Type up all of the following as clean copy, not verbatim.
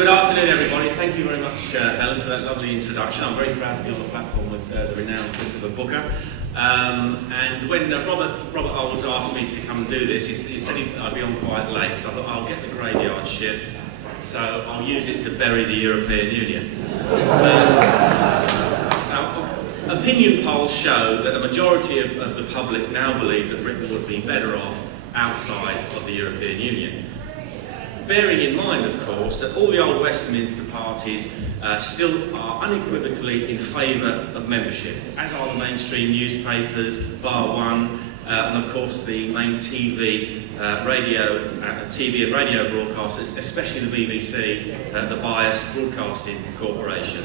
Good afternoon, everybody. Thank you very much, Helen, for that lovely introduction. I'm very proud to be on the platform with the renowned Christopher Booker. And when Robert Olds asked me to come and do this, he said I'd be on quite late, so I thought I'll get the graveyard shift, so I'll use it to bury the European Union. Now, opinion polls show that a majority of the public now believe that Britain would be better off outside of the European Union. Bearing in mind, of course, that all the old Westminster parties still are unequivocally in favour of membership, as are the mainstream newspapers, bar one, and of course the main TV and radio broadcasters, especially the BBC, the Biased Broadcasting Corporation.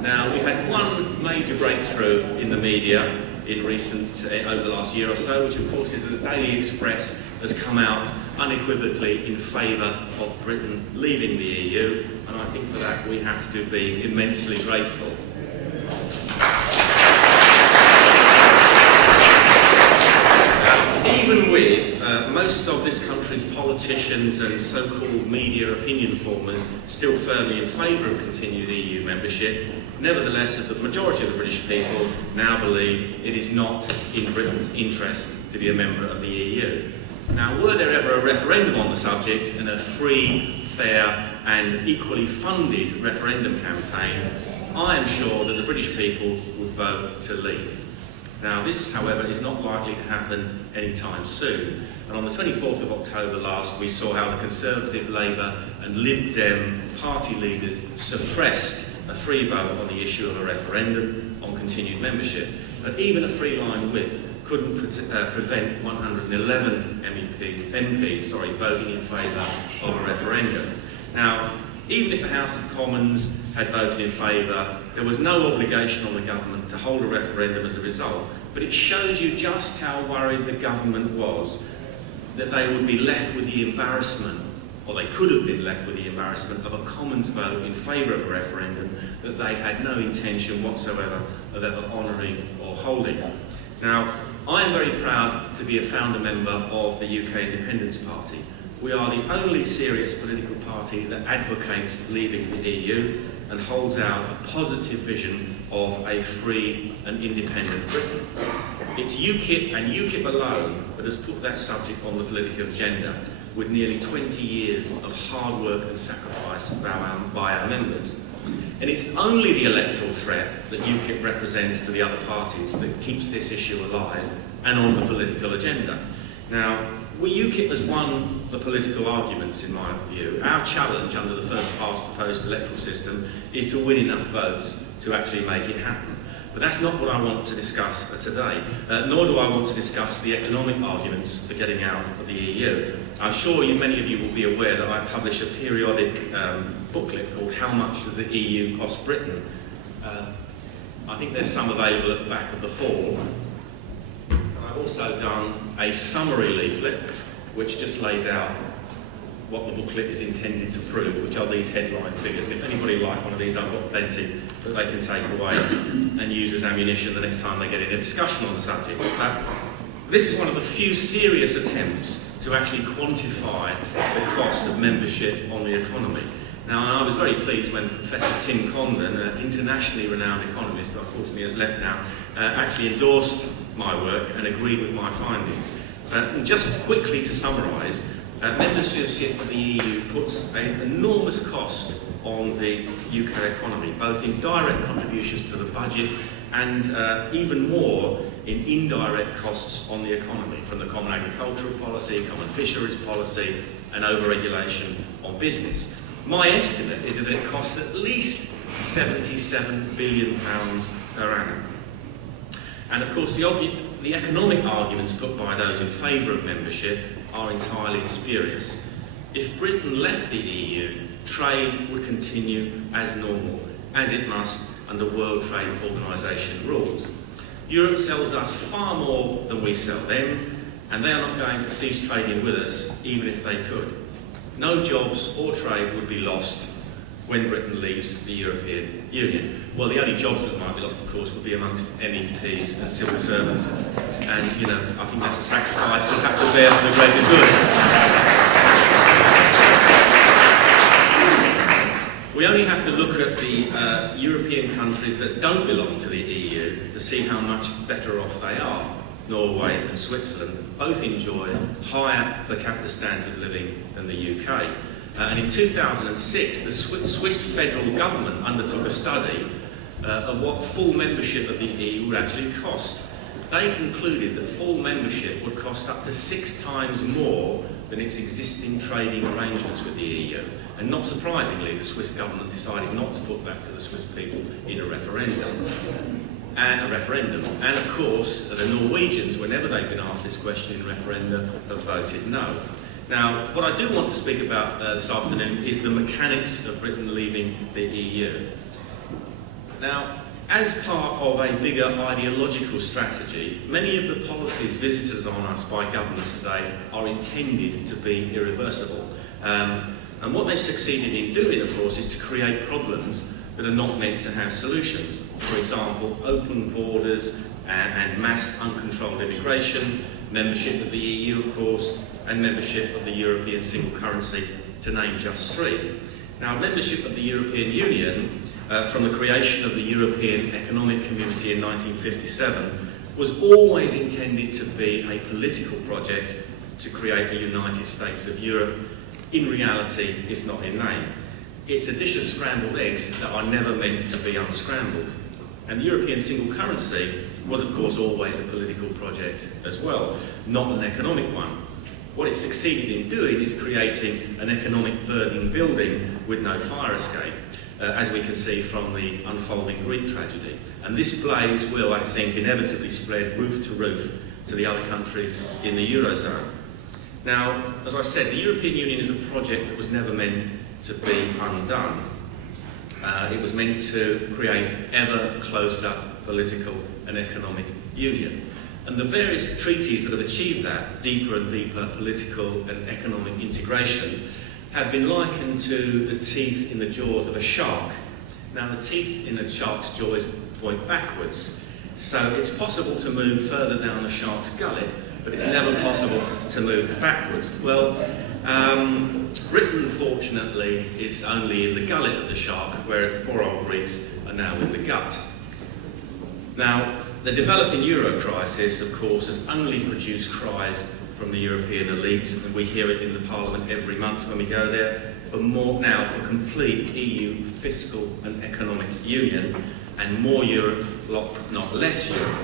Now, we've had one major breakthrough in the media in over the last year or so, which of course is that the Daily Express has come out unequivocally in favour of Britain leaving the EU, and I think for that we have to be immensely grateful. Even with most of this country's politicians and so-called media opinion formers still firmly in favour of continued EU membership, nevertheless the majority of the British people now believe it is not in Britain's interest to be a member of the EU. Now, were there ever a referendum on the subject and a free, fair and equally funded referendum campaign, I am sure that the British people would vote to leave. Now, this, however, is not likely to happen anytime soon. And on the 24th of October last, we saw how the Conservative, Labour and Lib Dem party leaders suppressed a free vote on the issue of a referendum on continued membership. But even a free-line whip couldn't prevent 111 MPs voting in favour of a referendum. Now, even if the House of Commons had voted in favour, there was no obligation on the government to hold a referendum as a result. But it shows you just how worried the government was that they would be left with the embarrassment, or they could have been left with the embarrassment of a Commons vote in favour of a referendum that they had no intention whatsoever of ever honouring or holding. Now, I am very proud to be a founder member of the UK Independence Party. We are the only serious political party that advocates leaving the EU and holds out a positive vision of a free and independent Britain. It's UKIP and UKIP alone that has put that subject on the political agenda, with nearly 20 years of hard work and sacrifice by our members. And it's only the electoral threat that UKIP represents to the other parties that keeps this issue alive and on the political agenda. Now, UKIP has won the political arguments, in my view. Our challenge under the first past the post electoral system is to win enough votes to actually make it happen. But that's not what I want to discuss today, nor do I want to discuss the economic arguments for getting out of the EU. I'm sure many of you will be aware that I publish a periodic booklet called How Much Does the EU Cost Britain? I think there's some available at the back of the hall. I've also done a summary leaflet which just lays out what the booklet is intended to prove, which are these headline figures. And if anybody like one of these, I've got plenty that they can take away and use as ammunition the next time they get in a discussion on the subject. This is one of the few serious attempts to actually quantify the cost of membership on the economy. Now, I was very pleased when Professor Tim Condon, an internationally renowned economist, who unfortunately has left now, actually endorsed my work and agreed with my findings. And just quickly to summarise, membership of the EU puts an enormous cost on the UK economy, both in direct contributions to the budget and even more in indirect costs on the economy, from the common agricultural policy, common fisheries policy and over-regulation on business. My estimate is that it costs at least £77 billion per annum. And of course the economic arguments put by those in favour of membership are entirely spurious. If Britain left the EU, trade would continue as normal, as it must under World Trade Organization rules. Europe sells us far more than we sell them, and they are not going to cease trading with us, even if they could. No jobs or trade would be lost when Britain leaves the European Union. Well, the only jobs that might be lost, of course, would be amongst MEPs and civil servants. And, I think that's a sacrifice we'll have to bear for the greater good. We only have to look at the European countries that don't belong to the EU to see how much better off they are. Norway and Switzerland both enjoy higher per capita standards of living than the UK. And in 2006, the Swiss federal government undertook a study of what full membership of the EU would actually cost. They concluded that full membership would cost up to 6 times more than its existing trading arrangements with the EU. And not surprisingly, the Swiss government decided not to put that to the Swiss people in a referendum. And of course, the Norwegians, whenever they've been asked this question in referenda, have voted no. Now, what I do want to speak about this afternoon is the mechanics of Britain leaving the EU. Now, as part of a bigger ideological strategy, many of the policies visited on us by governments today are intended to be irreversible. And what they've succeeded in doing, of course, is to create problems that are not meant to have solutions. For example, open borders and mass uncontrolled immigration, membership of the EU, of course, and membership of the European single currency, to name just 3. Now, membership of the European Union, from the creation of the European Economic Community in 1957, was always intended to be a political project to create a United States of Europe, in reality, if not in name. It's a dish of scrambled eggs that are never meant to be unscrambled. And the European single currency was, of course, always a political project as well, not an economic one. What it succeeded in doing is creating an economic burden building with no fire escape, as we can see from the unfolding Greek tragedy. And this blaze will, I think, inevitably spread roof to roof to the other countries in the Eurozone. Now, as I said, the European Union is a project that was never meant to be undone. It was meant to create ever closer political and economic union. And the various treaties that have achieved that, deeper and deeper political and economic integration, have been likened to the teeth in the jaws of a shark. Now, the teeth in a shark's jaws point backwards, so it's possible to move further down the shark's gullet, but it's never possible to move backwards. Well, Britain, fortunately, is only in the gullet of the shark, whereas the poor old Greeks are now in the gut. Now, the developing euro crisis, of course, has only produced cries from the European elite, and we hear it in the Parliament every month when we go there, for complete EU fiscal and economic union, and more Europe, not less Europe.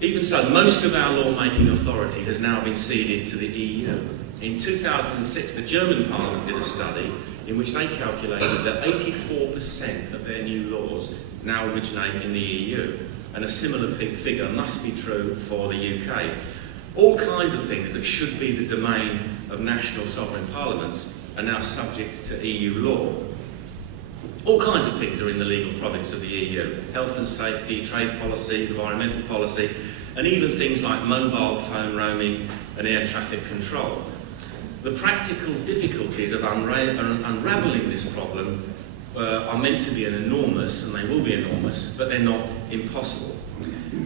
Even so, most of our lawmaking authority has now been ceded to the EU. In 2006, the German Parliament did a study in which they calculated that 84% of their new laws now originate in the EU, and a similar figure must be true for the UK. All kinds of things that should be the domain of national sovereign parliaments are now subject to EU law. All kinds of things are in the legal province of the EU. Health and safety, trade policy, environmental policy, and even things like mobile phone roaming and air traffic control. The practical difficulties of unravelling this problem are meant to be enormous, and they will be enormous, but they're not impossible.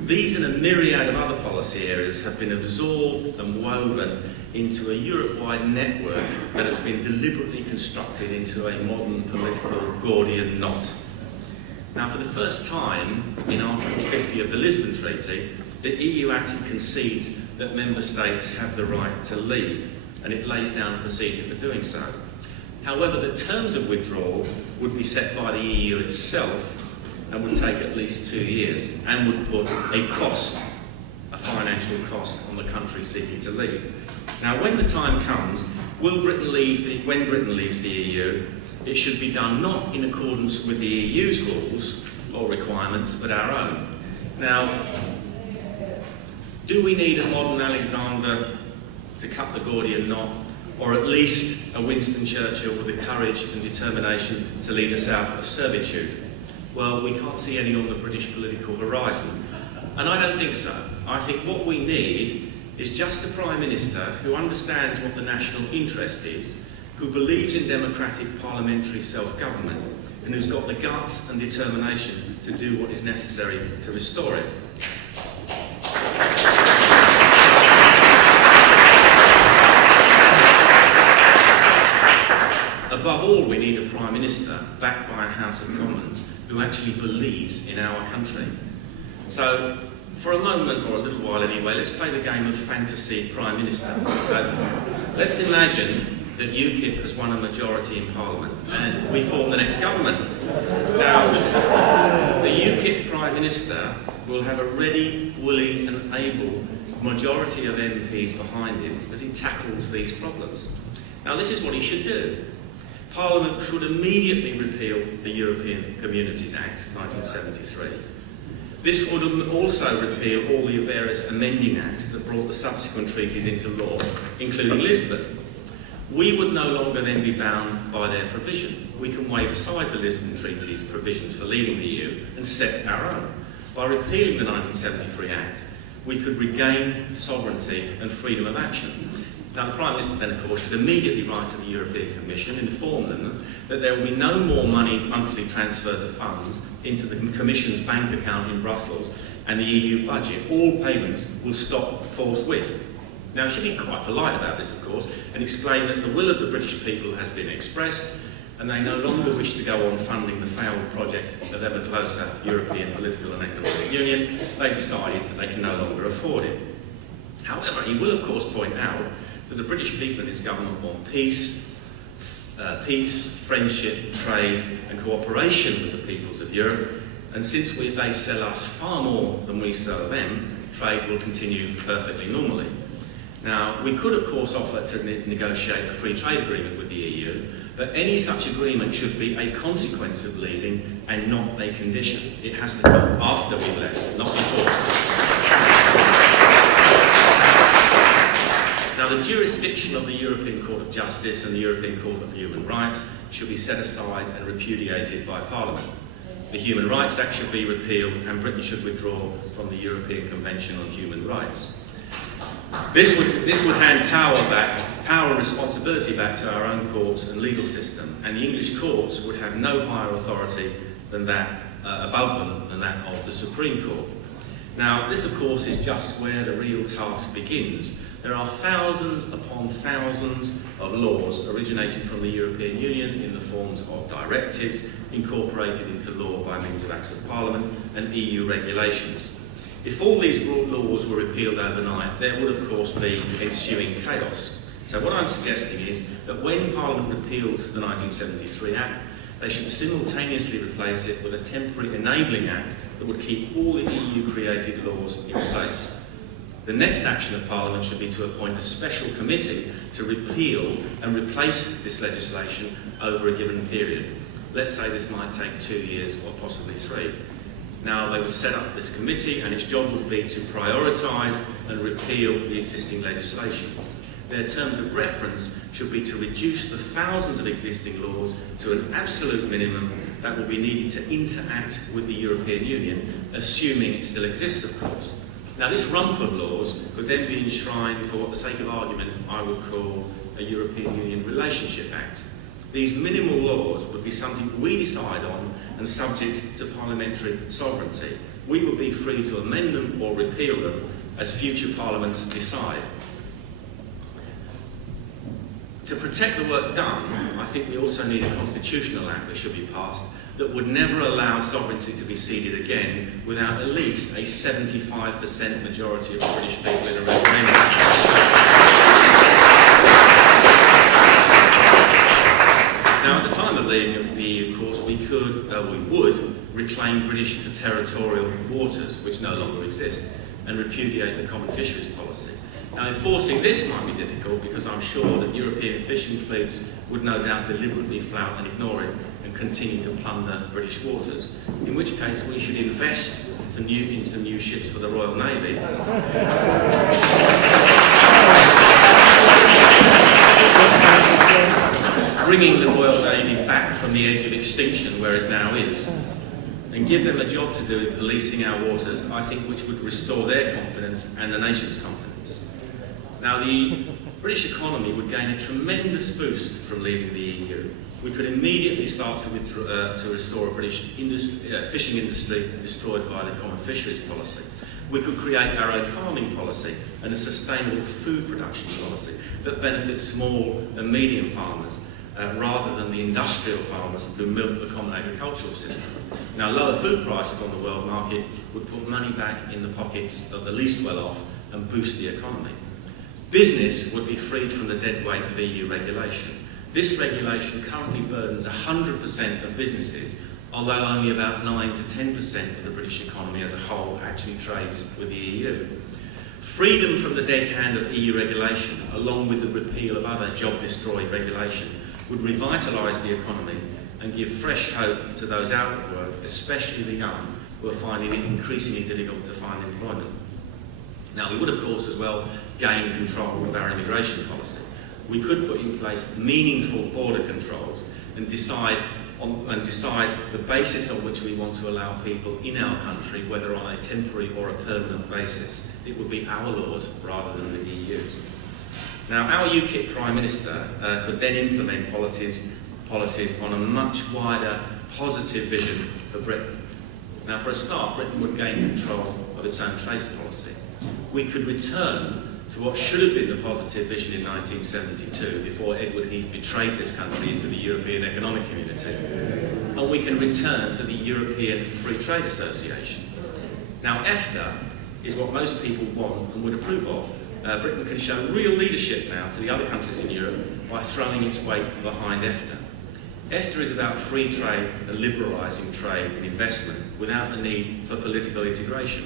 These and a myriad of other policy areas have been absorbed and woven into a Europe-wide network that has been deliberately constructed into a modern political Gordian knot. Now, for the first time in Article 50 of the Lisbon Treaty, the EU actually concedes that member states have the right to leave, and it lays down a procedure for doing so. However, the terms of withdrawal would be set by the EU itself and would take at least 2 years, and would put a financial cost on the country seeking to leave. Now, when the time comes, when Britain leaves the EU, it should be done not in accordance with the EU's rules or requirements, but our own. Now, do we need a modern Alexander to cut the Gordian knot, or at least a Winston Churchill with the courage and determination to lead us out of servitude? Well, we can't see any on the British political horizon. And I don't think so. I think what we need is just a Prime Minister who understands what the national interest is, who believes in democratic parliamentary self-government, and who's got the guts and determination to do what is necessary to restore it. A above all, we need a Prime Minister backed by a House of Commons who actually believes in our country. So, for a moment, or a little while anyway, let's play the game of fantasy Prime Minister. So, let's imagine that UKIP has won a majority in Parliament and we form the next government. Now, the UKIP Prime Minister will have a ready, willing and able majority of MPs behind him as he tackles these problems. Now, this is what he should do. Parliament should immediately repeal the European Communities Act 1973. This would also repeal all the various amending acts that brought the subsequent treaties into law, including Lisbon. We would no longer then be bound by their provision. We can wave aside the Lisbon Treaty's provisions for leaving the EU and set our own. By repealing the 1973 Act, we could regain sovereignty and freedom of action. Now, the Prime Minister then, of course, should immediately write to the European Commission, inform them that there will be no more monthly transfers of funds into the Commission's bank account in Brussels and the EU budget. All payments will stop forthwith. Now, she should be quite polite about this, of course, and explain that the will of the British people has been expressed and they no longer wish to go on funding the failed project of ever closer European political and economic union. They've decided that they can no longer afford it. However, he will, of course, point out that the British people and its government want peace, friendship, trade and cooperation with the peoples of Europe, and since they sell us far more than we sell them, trade will continue perfectly normally. Now, we could of course offer to negotiate a free trade agreement with the EU, but any such agreement should be a consequence of leaving and not a condition. It has to come after we've left, not before. Now, the jurisdiction of the European Court of Justice and the European Court of Human Rights should be set aside and repudiated by Parliament. The Human Rights Act should be repealed and Britain should withdraw from the European Convention on Human Rights. This would hand power and responsibility back to our own courts and legal system, and the English courts would have no higher authority than that, above them than that of the Supreme Court. Now, this of course is just where the real task begins. There are thousands upon thousands of laws originating from the European Union in the forms of directives incorporated into law by means of Acts of Parliament and EU regulations. If all these laws were repealed overnight, there would of course be ensuing chaos. So what I'm suggesting is that when Parliament repeals the 1973 Act, they should simultaneously replace it with a temporary enabling act that would keep all the EU-created laws in place. The next action of Parliament should be to appoint a special committee to repeal and replace this legislation over a given period. Let's say this might take 2 years or possibly 3. Now, they would set up this committee and its job would be to prioritise and repeal the existing legislation. Their terms of reference should be to reduce the thousands of existing laws to an absolute minimum that will be needed to interact with the European Union, assuming it still exists, of course. Now, this rump of laws could then be enshrined, for the sake of argument, I would call a European Union Relationship Act. These minimal laws would be something we decide on and subject to parliamentary sovereignty. We would be free to amend them or repeal them as future parliaments decide. To protect the work done, I think we also need a constitutional act that should be passed that would never allow sovereignty to be ceded again without at least a 75% majority of the British people in a referendum. Now, at the time of leaving the EU, of course, we would reclaim British territorial waters, which no longer exist, and repudiate the common fisheries policy. Now, enforcing this might be difficult because I'm sure that European fishing fleets would no doubt deliberately flout and ignore it and continue to plunder British waters, in which case we should invest in some new ships for the Royal Navy. Bringing the Royal Navy back from the edge of extinction where it now is, and give them a job to do in policing our waters, I think, which would restore their confidence and the nation's confidence. Now, the British economy would gain a tremendous boost from leaving the EU. We could immediately start to restore a British fishing industry destroyed by the common fisheries policy. We could create our own farming policy and a sustainable food production policy that benefits small and medium farmers. rather than the industrial farmers who milk the common agricultural system. Now, lower food prices on the world market would put money back in the pockets of the least well-off and boost the economy. Business would be freed from the dead weight of EU regulation. This regulation currently burdens 100% of businesses, although only about 9 to 10% of the British economy as a whole actually trades with the EU. Freedom from the dead hand of EU regulation, along with the repeal of other job-destroying regulation, would revitalise the economy and give fresh hope to those out of work, especially the young, who are finding it increasingly difficult to find employment. Now, we would, of course, as well gain control of our immigration policy. We could put in place meaningful border controls and decide the basis on which we want to allow people in our country, whether on a temporary or a permanent basis. It would be our laws rather than the EU's. Now, our UKIP Prime Minister could then implement policies on a much wider positive vision for Britain. Now, for a start, Britain would gain control of its own trade policy. We could return to what should have been the positive vision in 1972, before Edward Heath betrayed this country into the European Economic Community. And we can return to the European Free Trade Association. Now, EFTA is what most people want and would approve of. Britain can show real leadership now to the other countries in Europe by throwing its weight behind EFTA. EFTA is about free trade and liberalising trade and investment without the need for political integration.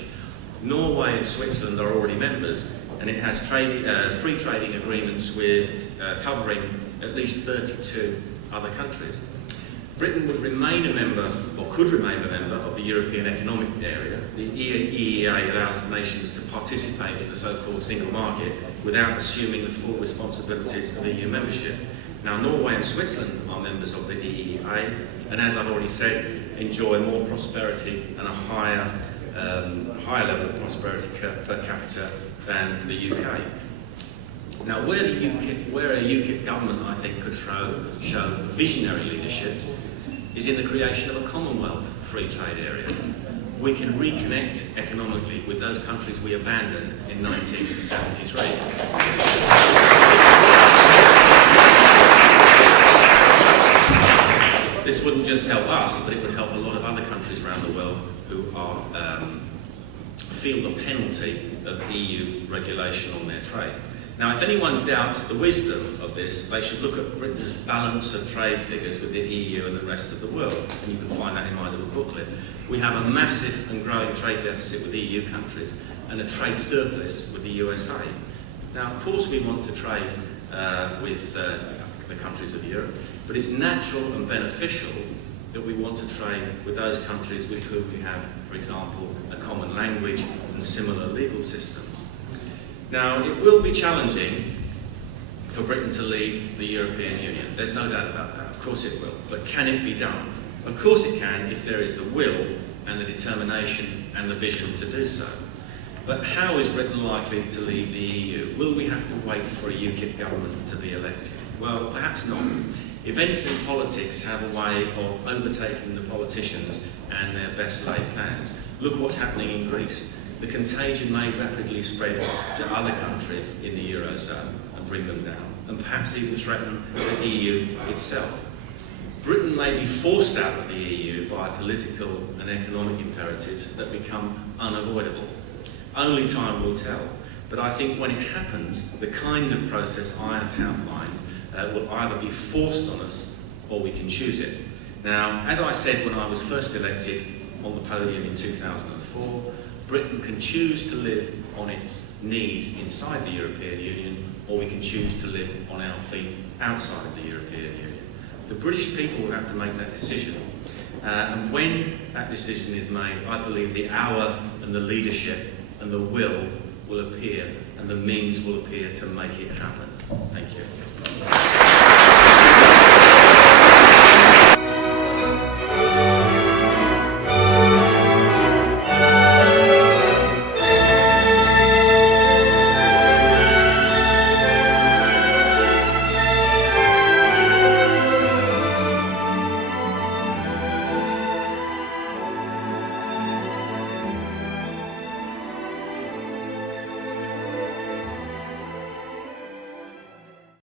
Norway and Switzerland are already members, and it has free trading agreements with covering at least 32 other countries. Britain would remain a member, or could remain a member, of the European Economic Area. The EEA allows nations to participate in the so-called single market without assuming the full responsibilities of EU membership. Now, Norway and Switzerland are members of the EEA, and as I've already said, enjoy more prosperity and a higher level of prosperity per capita than the UK. Now, where a UKIP government, I think, could show visionary leadership is in the creation of a Commonwealth free trade area. We can reconnect economically with those countries we abandoned in 1973. This wouldn't just help us, but it would help a lot of other countries around the world who are feel the penalty of EU regulation on their trade. Now, if anyone doubts the wisdom of this, they should look at Britain's balance of trade figures with the EU and the rest of the world, and you can find that in my little booklet. We have a massive and growing trade deficit with EU countries and a trade surplus with the USA. Now, of course, we want to trade with the countries of Europe, but it's natural and beneficial that we want to trade with those countries with whom we have, for example, a common language and similar legal systems. Now, it will be challenging for Britain to leave the European Union. There's no doubt about that. Of course it will. But can it be done? Of course it can, if there is the will and the determination and the vision to do so. But how is Britain likely to leave the EU? Will we have to wait for a UKIP government to be elected? Well, perhaps not. Events in politics have a way of overtaking the politicians and their best laid plans. Look what's happening in Greece. The contagion may rapidly spread to other countries in the Eurozone and bring them down, and perhaps even threaten the EU itself. Britain may be forced out of the EU by political and economic imperatives that become unavoidable. Only time will tell. But I think when it happens, the kind of process I have outlined will either be forced on us or we can choose it. Now, as I said when I was first elected on the podium in 2004, Britain can choose to live on its knees inside the European Union, or we can choose to live on our feet outside of the European Union. The British people will have to make that decision. And when that decision is made, I believe the hour and the leadership and the will appear, and the means will appear to make it happen. Thank you.